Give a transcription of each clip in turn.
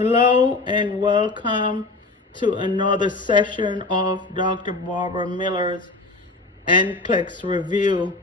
Hello and welcome to another session of Dr. Barbara Miller's NCLEX review.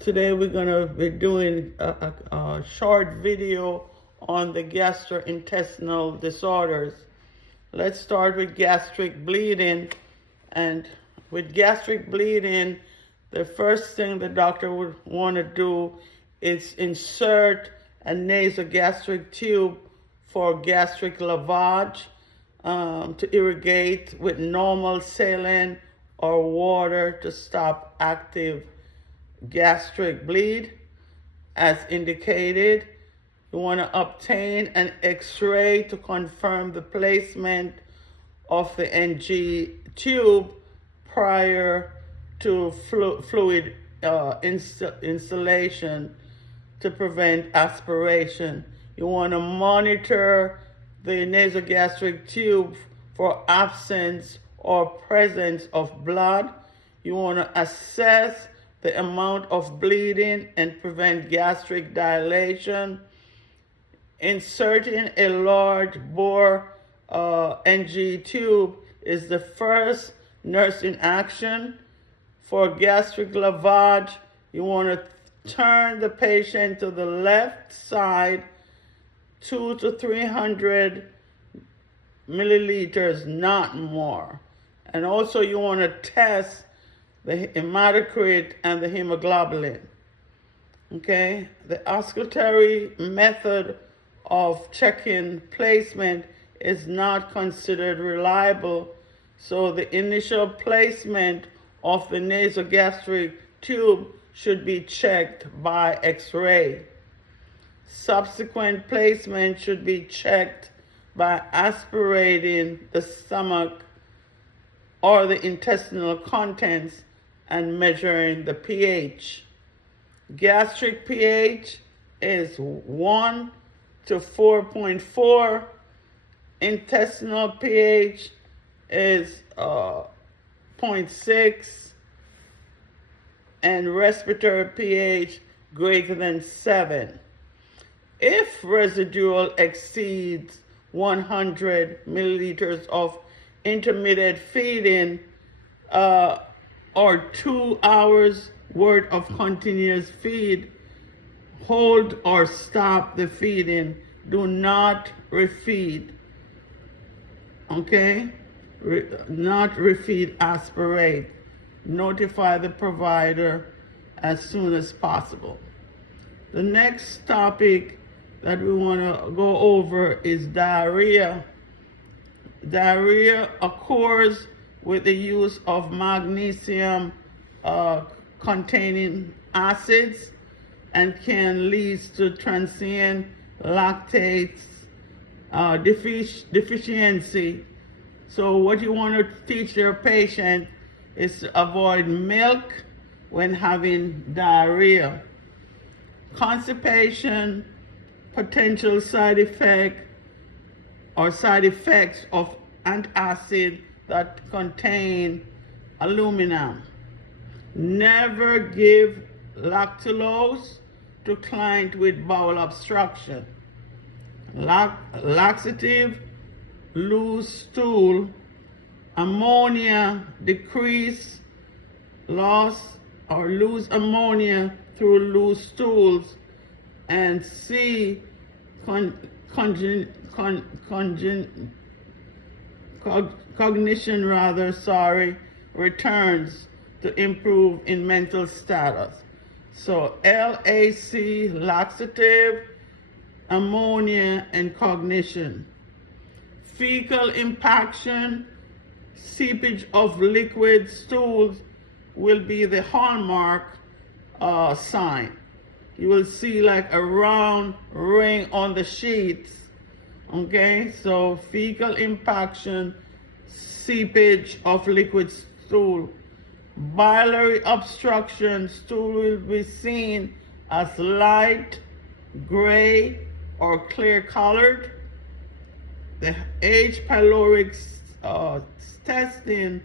Today we're going to be doing a short video on the gastrointestinal disorders. Let's start with gastric bleeding. And with gastric bleeding, the first thing the doctor would want to do is insert a nasogastric tube for gastric lavage, to irrigate with normal saline or water to stop active gastric bleed. As indicated, you want to obtain an X-ray to confirm the placement of the NG tube prior to fluid installation to prevent aspiration. You want to monitor the nasogastric tube for absence or presence of blood. You want to assess the amount of bleeding and prevent gastric dilation. Inserting a large bore NG tube is the first nursing action. For gastric lavage, you want to turn the patient to the left side 200 to 300 milliliters, not more. And also you want to test the hematocrit and the hemoglobin. Okay, the auscultatory method of checking placement is not considered reliable, so the initial placement of the nasogastric tube should be checked by X-ray. Subsequent placement should be checked by aspirating the stomach or the intestinal contents and measuring the pH. Gastric pH is 1 to 4.4. Intestinal pH is 0.6, and respiratory pH greater than 7. If residual exceeds 100 milliliters of intermittent feeding or 2 hours worth of continuous feed, hold or stop the feeding. Do not refeed. Okay? Not refeed, aspirate. Notify the provider as soon as possible. The next topic that we want to go over is diarrhea. Diarrhea occurs with the use of magnesium containing acids and can lead to transient lactate deficiency. So what you want to teach your patient is to avoid milk when having diarrhea. Constipation, potential side effects of antacid that contain aluminum. Never give lactulose to client with bowel obstruction. Laxative, loose stool, ammonia, decrease loss or lose ammonia through loose stools, and C, cognition returns to improve in mental status. So LAC, laxative, ammonia, and cognition. Fecal impaction, seepage of liquid stools will be the hallmark sign. You will see like a round ring on the sheets. Okay, so fecal impaction, seepage of liquid stool. Biliary obstruction, stool will be seen as light gray or clear colored. The H. pylori testing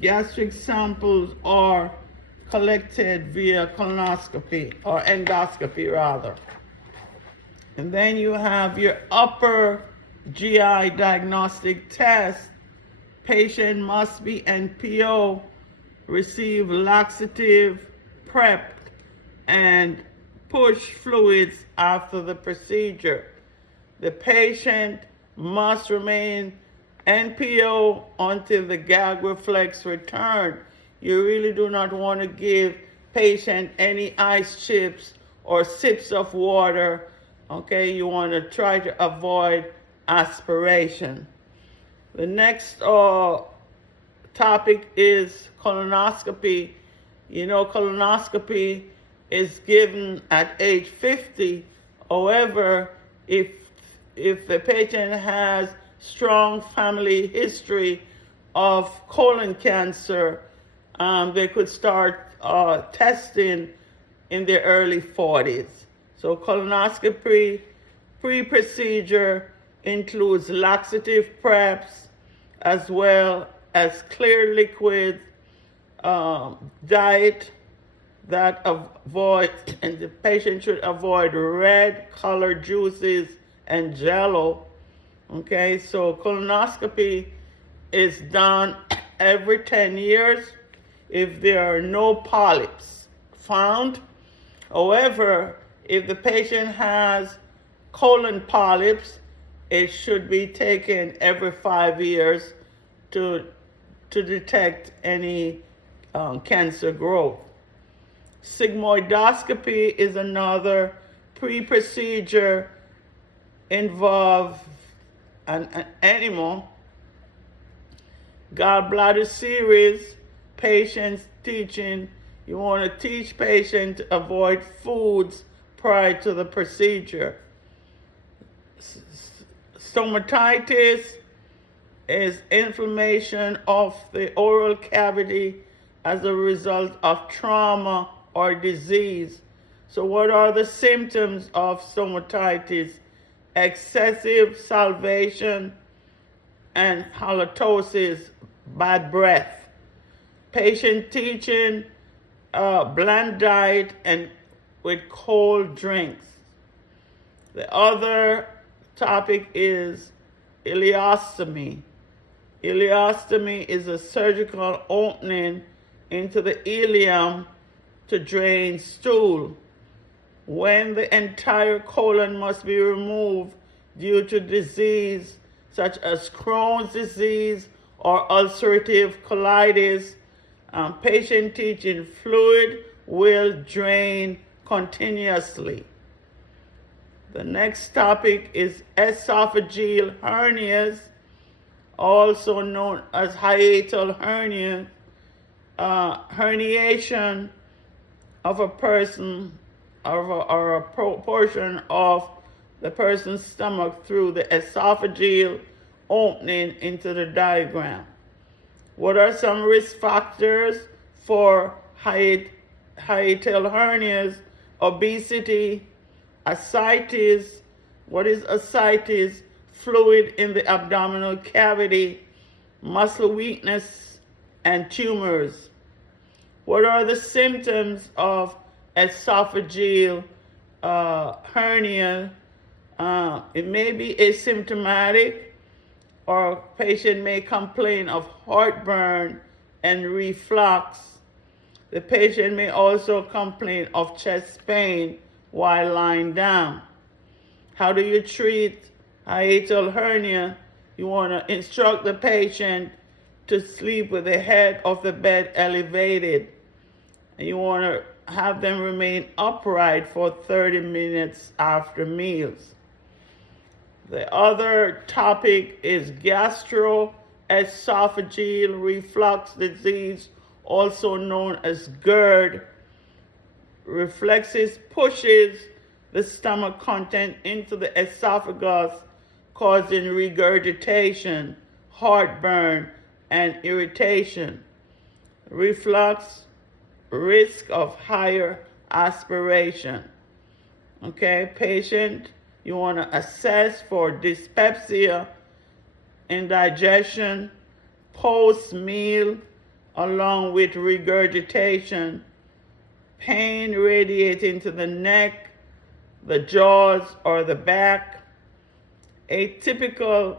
gastric samples are collected via colonoscopy or endoscopy rather. And then you have your upper GI diagnostic test. Patient must be NPO, receive laxative, prep, and push fluids after the procedure. The patient must remain NPO until the gag reflex return. You really do not want to give patient any ice chips or sips of water. Okay, you want to try to avoid aspiration. The next topic is colonoscopy. You know, colonoscopy is given at age 50. However, if the patient has strong family history of colon cancer, they could start testing in their early 40s. So colonoscopy pre-procedure includes laxative preps as well as clear liquid diet that avoid, and the patient should avoid red colored juices and jello. Okay, so colonoscopy is done every 10 years if there are no polyps found. However, if the patient has colon polyps, it should be taken every 5 years to detect any cancer growth. Sigmoidoscopy is another pre-procedure involve an animal. Gallbladder series, patients teaching. You want to teach patients to avoid foods prior to the procedure. Stomatitis is inflammation of the oral cavity as a result of trauma or disease. So what are the symptoms of stomatitis? Excessive salivation and halitosis, bad breath. Patient teaching bland diet and with cold drinks. The other topic is ileostomy. Ileostomy is a surgical opening into the ileum to drain stool. When the entire colon must be removed due to disease such as Crohn's disease or ulcerative colitis, patient teaching fluid will drain continuously. The next topic is esophageal hernias, also known as hiatal hernia, herniation of a person or a portion of the person's stomach through the esophageal opening into the diaphragm. What are some risk factors for hiatal hernias? Obesity, ascites. What is ascites? Fluid in the abdominal cavity, muscle weakness, and tumors. What are the symptoms of esophageal hernia? It may be asymptomatic, or patient may complain of heartburn and reflux. The patient may also complain of chest pain while lying down. How do you treat hiatal hernia? You want to instruct the patient to sleep with the head of the bed elevated. And you want to have them remain upright for 30 minutes after meals. The other topic is gastroesophageal reflux disease, also known as GERD. Reflexes pushes the stomach content into the esophagus, causing regurgitation, heartburn, and irritation. Reflux, risk of higher aspiration. Okay, patient, you want to assess for dyspepsia, indigestion, post-meal, along with regurgitation, pain radiating to the neck, the jaws or the back, atypical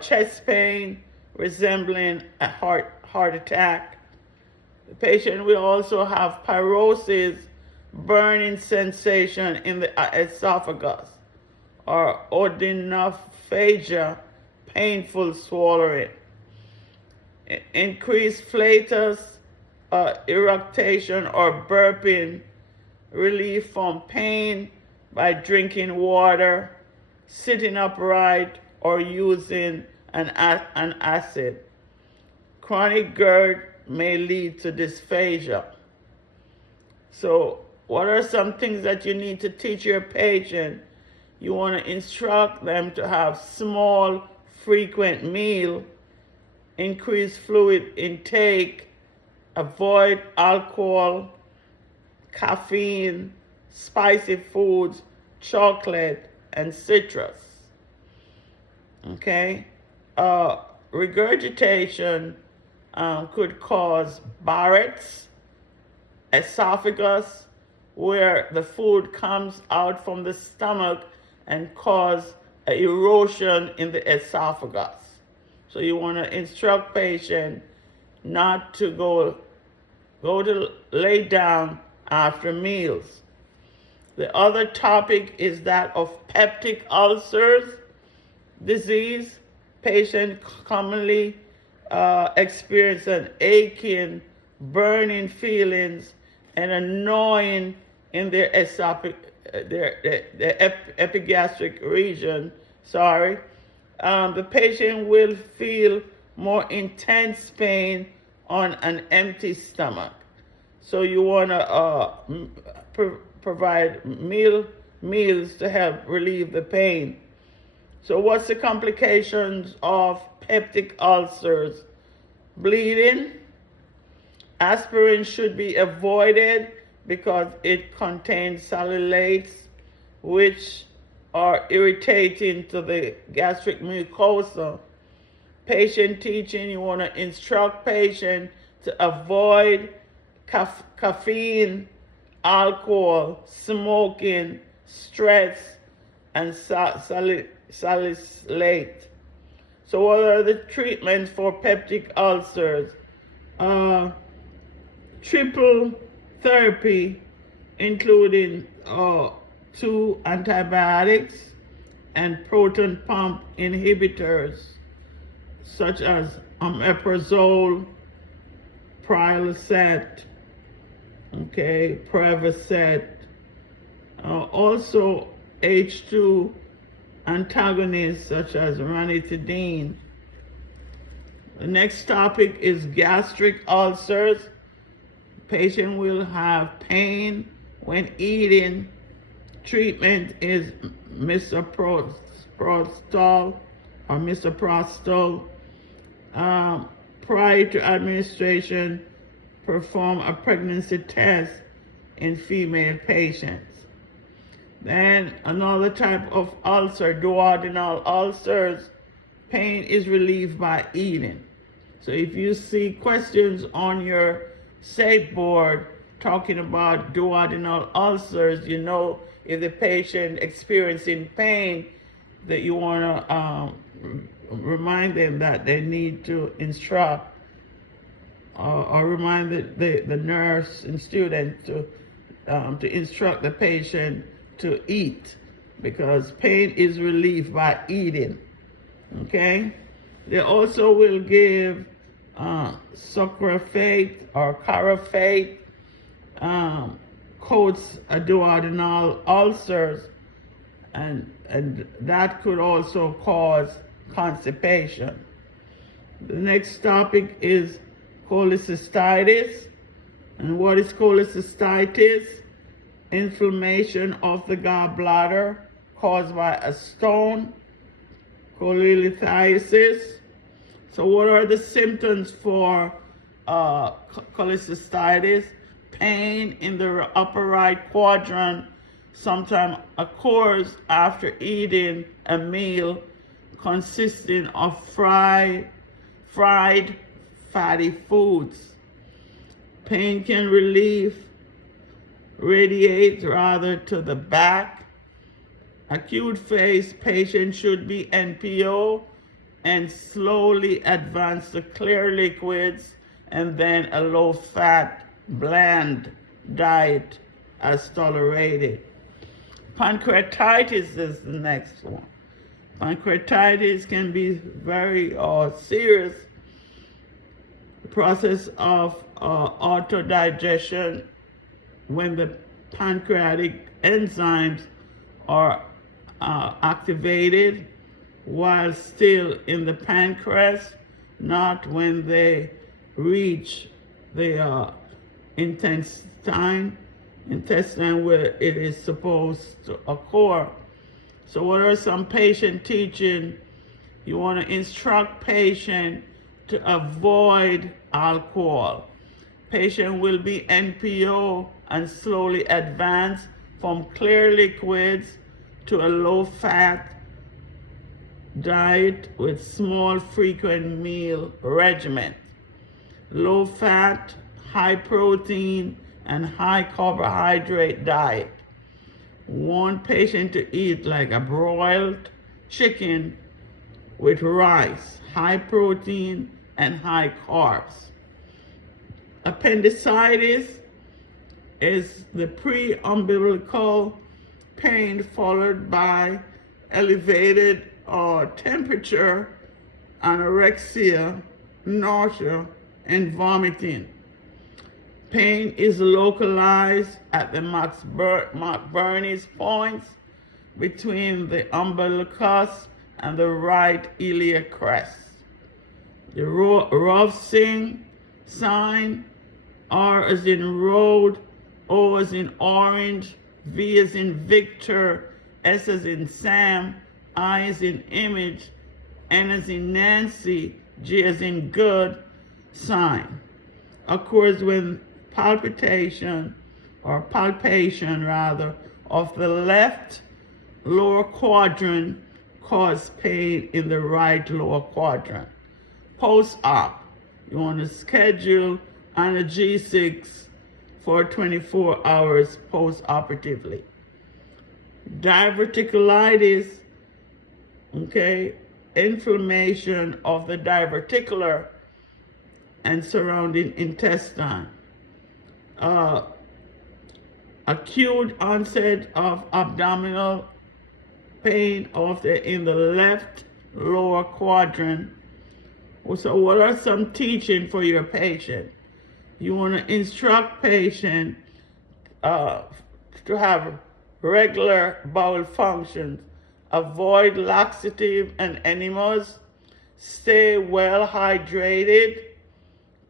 chest pain resembling a heart attack. The patient will also have pyrosis, burning sensation in the esophagus, or odynophagia, painful swallowing. Increased flatus, eructation, or burping, relief from pain by drinking water, sitting upright, or using an acid. Chronic GERD may lead to dysphagia. So what are some things that you need to teach your patient? You want to instruct them to have small, frequent meal, increase fluid intake, avoid alcohol, caffeine, spicy foods, chocolate, and citrus. Okay? Regurgitation could cause Barrett's esophagus, where the food comes out from the stomach and cause an erosion in the esophagus. So you want to instruct patient not to go to lay down after meals. The other topic is that of peptic ulcers disease. Patients commonly experience an aching, burning feelings and annoying in their epigastric region. The patient will feel more intense pain on an empty stomach. So you want to provide meals to help relieve the pain. So what's the complications of peptic ulcers? Bleeding. Aspirin should be avoided because it contains salicylates, which are irritating to the gastric mucosa. Patient teaching, you want to instruct patient to avoid caffeine, alcohol, smoking, stress, and salicylate. So what are the treatments for peptic ulcers? Triple therapy, including 2 antibiotics and proton pump inhibitors, such as omeprazole, Prilosec, Prevacet. Also H2 antagonists such as ranitidine. The next topic is gastric ulcers. Patient will have pain when eating. Treatment is misoprostol or misoprostol. Prior to administration, perform a pregnancy test in female patients. Then another type of ulcer, duodenal ulcers, pain is relieved by eating. So if you see questions on your SAFE board talking about duodenal ulcers, you know if the patient experiencing pain, that you want to remind them that they need to instruct or remind the nurse and student to instruct the patient to eat, because pain is relieved by eating. Okay? They also will give sucralfate or carafate, coats duodenal ulcers, and that could also cause constipation. The next topic is cholecystitis. And what is cholecystitis? Inflammation of the gallbladder caused by a stone, cholelithiasis. So what are the symptoms for cholecystitis? Pain in the upper right quadrant sometimes occurs after eating a meal consisting of fried fatty foods. Pain can relieve radiate rather to the back. Acute phase patient should be NPO and slowly advance to clear liquids and then a low-fat, bland diet as tolerated. Pancreatitis is the next one. Pancreatitis can be very serious process of autodigestion when the pancreatic enzymes are activated while still in the pancreas, not when they reach the intestine where it is supposed to occur. So what are some patient teaching? You want to instruct patient to avoid alcohol. Patient will be NPO and slowly advance from clear liquids to a low-fat diet with small frequent meal regimen. Low-fat, high-protein, and high-carbohydrate diet. Want patient to eat like a broiled chicken with rice, high protein and high carbs. Appendicitis is the pre-umbilical pain followed by elevated temperature, anorexia, nausea, and vomiting. Pain is localized at the McBurney's points between the umbilicus and the right iliac crest. The Rovsing sign, R as in road, O as in orange, V as in Victor, S as in Sam, I as in image, N as in Nancy, G as in good sign. Occurs when palpation of the left lower quadrant cause pain in the right lower quadrant. Post-op, you want to schedule analgesics for 24 hours post-operatively. Diverticulitis, okay, inflammation of the diverticular and surrounding intestine. Acute onset of abdominal pain in the left lower quadrant. So what are some teaching for your patient? You want to instruct patient to have regular bowel functions, avoid laxative and enemas, stay well hydrated,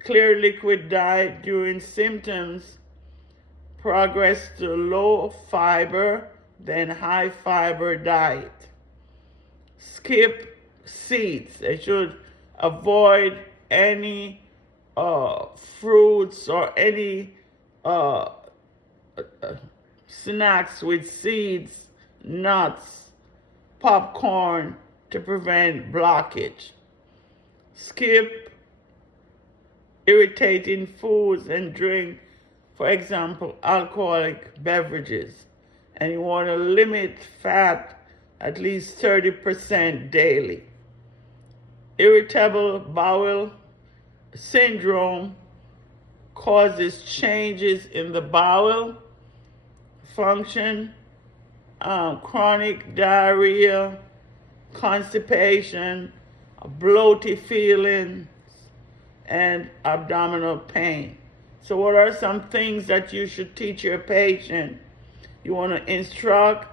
clear liquid diet during symptoms, progress to low fiber, then high fiber diet. Skip seeds. They should avoid any fruits or any snacks with seeds, nuts, popcorn to prevent blockage. Skip irritating foods and drink, for example, alcoholic beverages. And you want to limit fat at least 30% daily. Irritable bowel syndrome causes changes in the bowel function, chronic diarrhea, constipation, bloated feelings, and abdominal pain. So what are some things that you should teach your patient? You want to instruct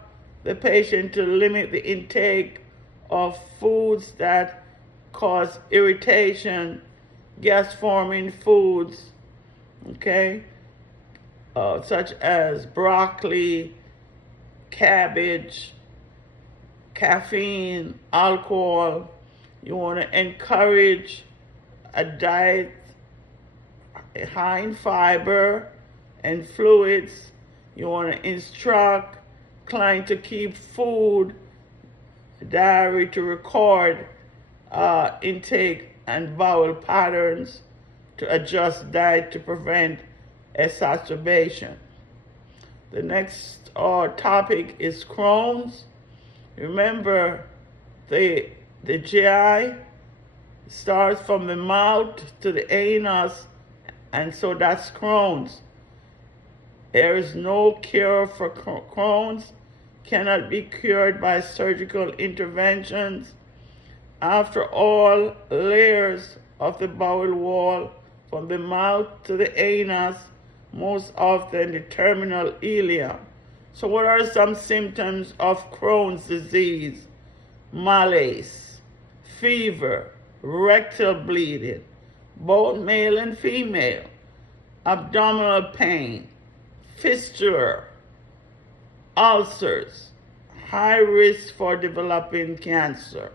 the patient to limit the intake of foods that cause irritation, gas-forming foods, okay, such as broccoli, cabbage, caffeine, alcohol. You want to encourage a diet high in fiber and fluids. You want to instruct client to keep food diary to record intake and bowel patterns to adjust diet to prevent exacerbation. The next topic is Crohn's. Remember, the GI starts from the mouth to the anus, and so that's Crohn's. There is no cure for Crohn's, cannot be cured by surgical interventions. After all layers of the bowel wall, from the mouth to the anus, most often the terminal ileum. So what are some symptoms of Crohn's disease? Malaise, fever, rectal bleeding, both male and female, abdominal pain, fistula, ulcers, high risk for developing cancer.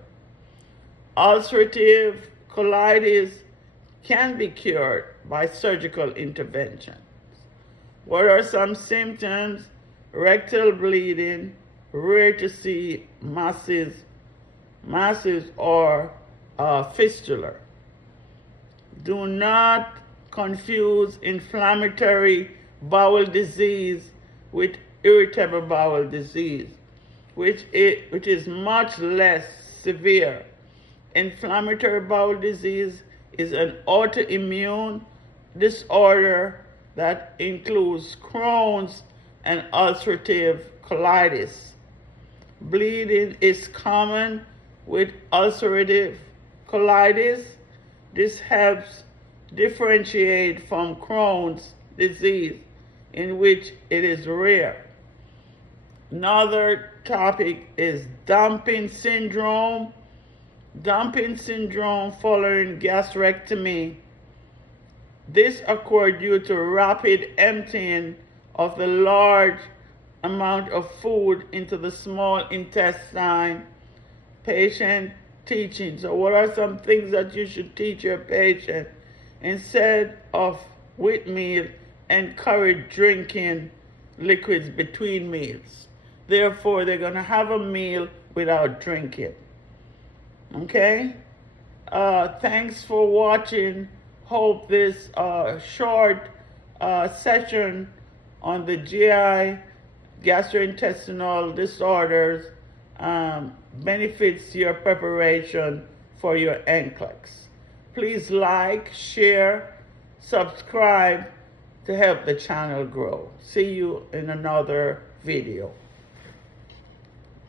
Ulcerative colitis can be cured by surgical interventions. What are some symptoms? Rectal bleeding, rare to see masses or fistula. Do not confuse inflammatory bowel disease with irritable bowel disease, which is much less severe. Inflammatory bowel disease is an autoimmune disorder that includes Crohn's and ulcerative colitis. Bleeding is common with ulcerative colitis. This helps differentiate from Crohn's disease, in which it is rare. Another topic is dumping syndrome. Dumping syndrome following gastrectomy. This occurred due to rapid emptying of the large amount of food into the small intestine. Patient teaching. So what are some things that you should teach your patient? Instead of with meal, encourage drinking liquids between meals. Therefore, they're going to have a meal without drinking. Okay? Thanks for watching. Hope this short session on the GI gastrointestinal disorders benefits your preparation for your NCLEX. Please like, share, subscribe to help the channel grow. See you in another video.